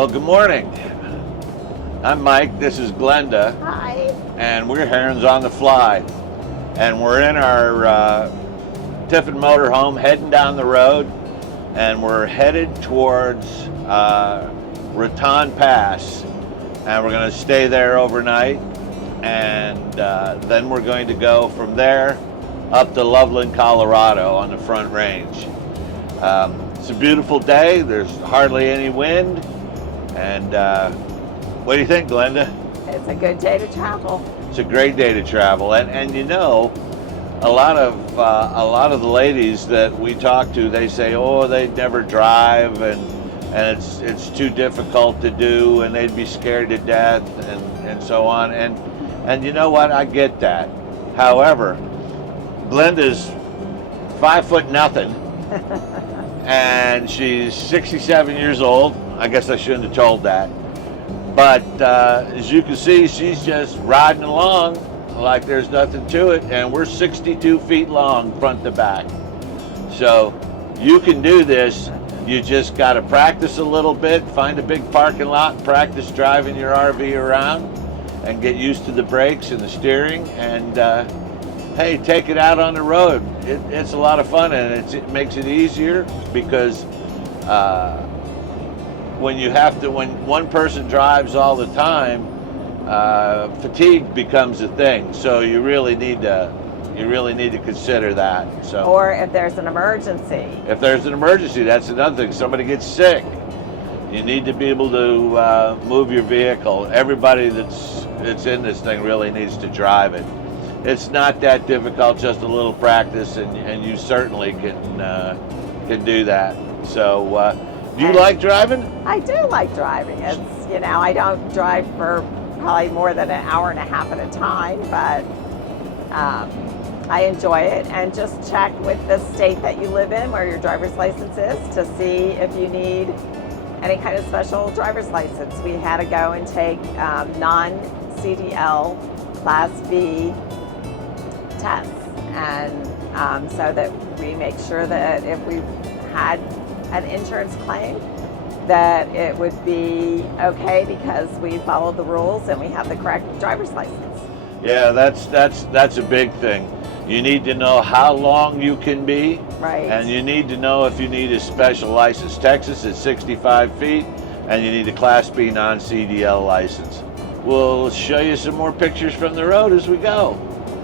Well, good morning. I'm Mike, this is Glenda. Hi. And we're Herons on the Fly. And we're in our Tiffin motorhome heading down the road, and we're headed towards Raton Pass. And we're going to stay there overnight, and then we're going to go from there up to Loveland, Colorado on the Front Range. It's a beautiful day, there's hardly any wind, and what do you think, Glenda? It's a good day to travel. It's a great day to travel, and you know, a lot of the ladies that we talk to, they say, oh, they'd never drive, and it's too difficult to do, and they'd be scared to death, and so on, and you know what, I get that. However, Glenda's 5'0", and she's 67 years old. I guess I shouldn't have told that. But as you can see, she's just riding along like there's nothing to it, and we're 62 feet long front to back. So you can do this. You just got to practice a little bit, find a big parking lot, practice driving your RV around, and get used to the brakes and the steering, and hey, take it out on the road. It's a lot of fun, and it makes it easier because when one person drives all the time, fatigue becomes a thing. So you really need to consider that. So, or if there's an emergency. If there's an emergency, that's another thing. Somebody gets sick, you need to be able to move your vehicle. Everybody that's in this thing really needs to drive it. It's not that difficult, just a little practice, and you certainly can do that. So, do you like driving? I do like driving. It's, you know, I don't drive for probably more than an hour and a half at a time, but I enjoy it. And just check with the state that you live in, where your driver's license is, to see if you need any kind of special driver's license. We had to go and take non-CDL Class B tests, and so that we make sure that if we had an insurance claim, that it would be okay because we followed the rules and we have the correct driver's license. Yeah, that's a big thing. You need to know how long you can be, right? And you need to know if you need a special license. Texas is 65 feet, and you need a Class B non-CDL license. We'll show you some more pictures from the road as we go,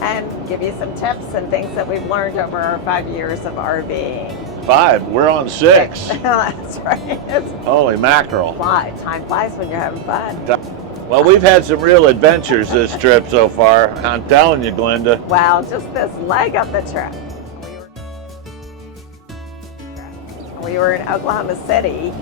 and give you some tips and things that we've learned over our 5 years of RVing. 5, we're on 6. That's right. Holy mackerel. Time flies when you're having fun. Well, we've had some real adventures this trip so far. I'm telling you, Glenda. Well, just this leg of the trip. We were in Oklahoma City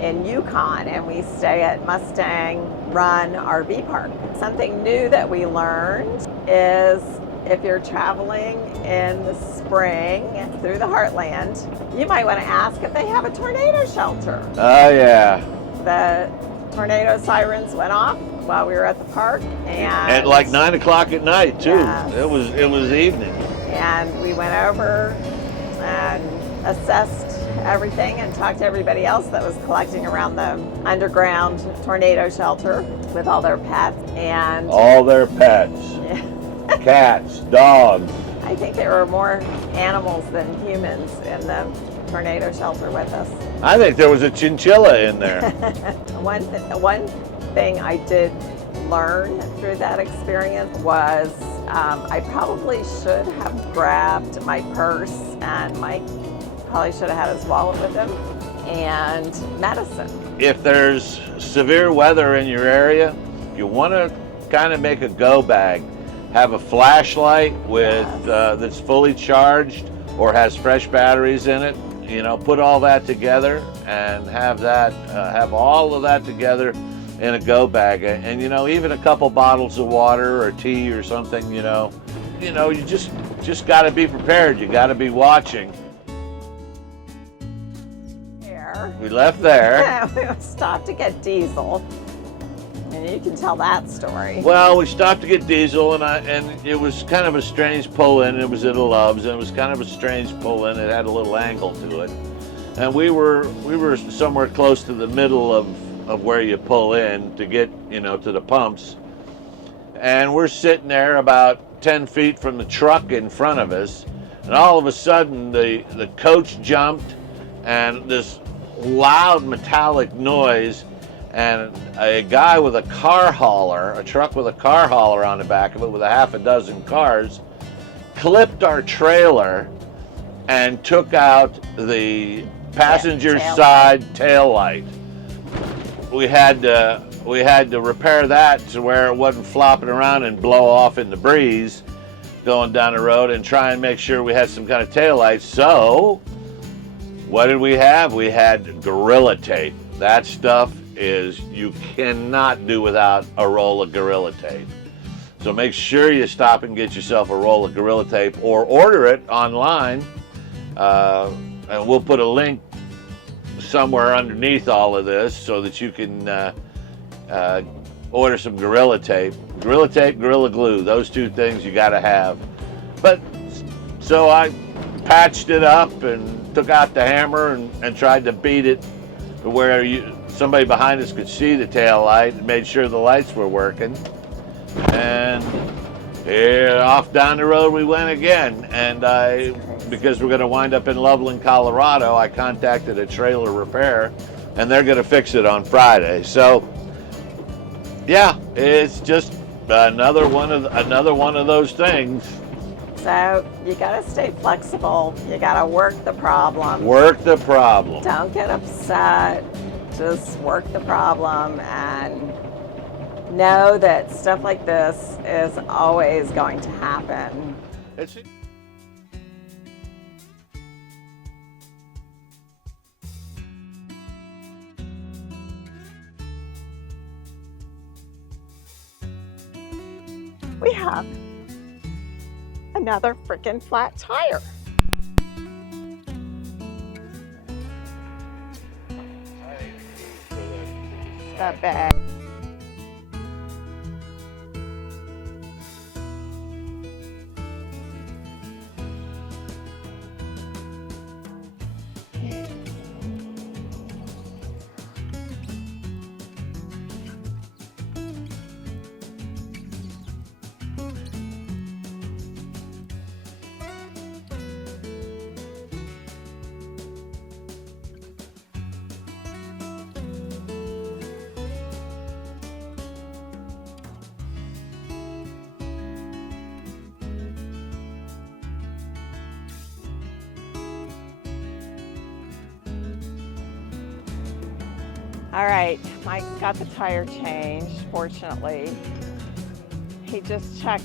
in Yukon, and we stay at Mustang Run RV Park. Something new that we learned is if you're traveling in the spring through the heartland, you might want to ask if they have a tornado shelter. Oh, yeah. The tornado sirens went off while we were at the park, and at like 9 o'clock at night too. Yes. It was evening. And we went over and assessed everything and talked to everybody else that was collecting around the underground tornado shelter with all their pets. And all their pets. Yeah. Cats, dogs. I think there were more animals than humans in the tornado shelter with us. I think there was a chinchilla in there. One thing I did learn through that experience was I probably should have grabbed my purse, and Mike probably should have had his wallet with him, and medicine. If there's severe weather in your area, you want to kind of make a go bag. Have a flashlight with that's fully charged or has fresh batteries in it. You know, put all that together and have all of that together in a go bag. And you know, even a couple bottles of water or tea or something. You know, you just got to be prepared. You got to be watching. We left there. We stopped to get diesel. And you can tell that story. Well, we stopped to get diesel, and it was kind of a strange pull-in. It was at a Love's, and it was kind of a strange pull-in. It had a little angle to it. and we were somewhere close to the middle of where you pull in to get, you know, to the pumps. And we're sitting there about 10 feet from the truck in front of us, and all of a sudden the coach jumped, and this loud metallic noise, and a guy with a car hauler, a truck with a car hauler on the back of it with a half a dozen cars, clipped our trailer and took out the passenger side tail light. We had to repair that to where it wasn't flopping around and blow off in the breeze going down the road, and try and make sure we had some kind of tail light. So what did we have? We had Gorilla Tape. That stuff is, you cannot do without a roll of Gorilla Tape. So make sure you stop and get yourself a roll of Gorilla Tape, or order it online. And we'll put a link somewhere underneath all of this so that you can order some Gorilla Tape. Gorilla Tape, Gorilla Glue, those two things you gotta have. But so I patched it up and took out the hammer and tried to beat it to where somebody behind us could see the tail light, and made sure the lights were working. And here, off down the road we went again. And because we're going to wind up in Loveland, Colorado, I contacted a trailer repair, and they're going to fix it on Friday. So yeah, it's just another one of those things. So you got to stay flexible. You got to work the problem. Work the problem. Don't get upset. Just work the problem, and know that stuff like this is always going to happen. We have another freaking flat tire. The bag. All right, Mike's got the tire changed, fortunately. He just checked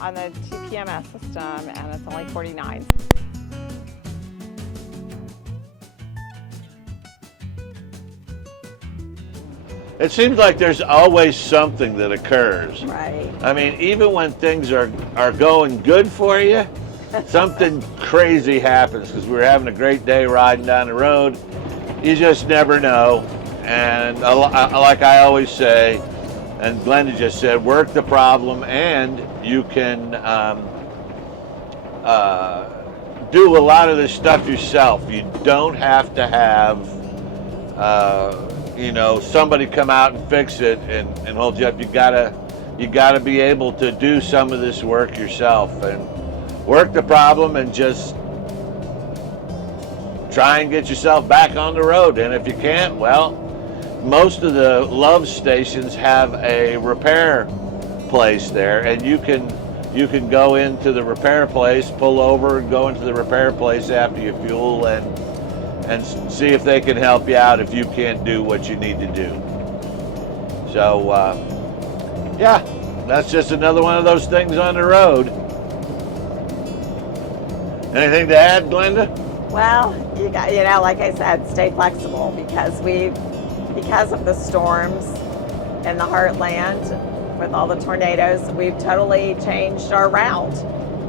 on the TPMS system, and it's only 49. It seems like there's always something that occurs. Right. I mean, even when things are going good for you, something crazy happens, because we were having a great day riding down the road. You just never know. And like I always say, and Glenda just said, work the problem, and you can do a lot of this stuff yourself. You don't have to have somebody come out and fix it and hold you up. You gotta be able to do some of this work yourself, and work the problem, and just try and get yourself back on the road. And if you can't, well, most of the love stations have a repair place there, and you can go into the repair place, pull over, and go into the repair place after you fuel, and see if they can help you out if you can't do what you need to do. So yeah, that's just another one of those things on the road. Anything to add, Glenda? Well, like I said, stay flexible, because of the storms in the heartland with all the tornadoes. We've totally changed our route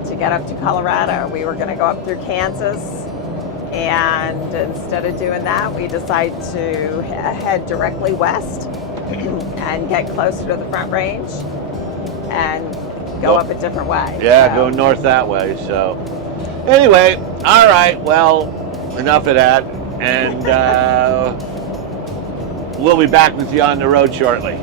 to get up to Colorado. We were going to go up through Kansas, and instead of doing that, we decided to head directly west and get closer to the Front Range and go up a different way. Yeah, go north that way. So anyway, all right, well, enough of that. And we'll be back with you on the road shortly.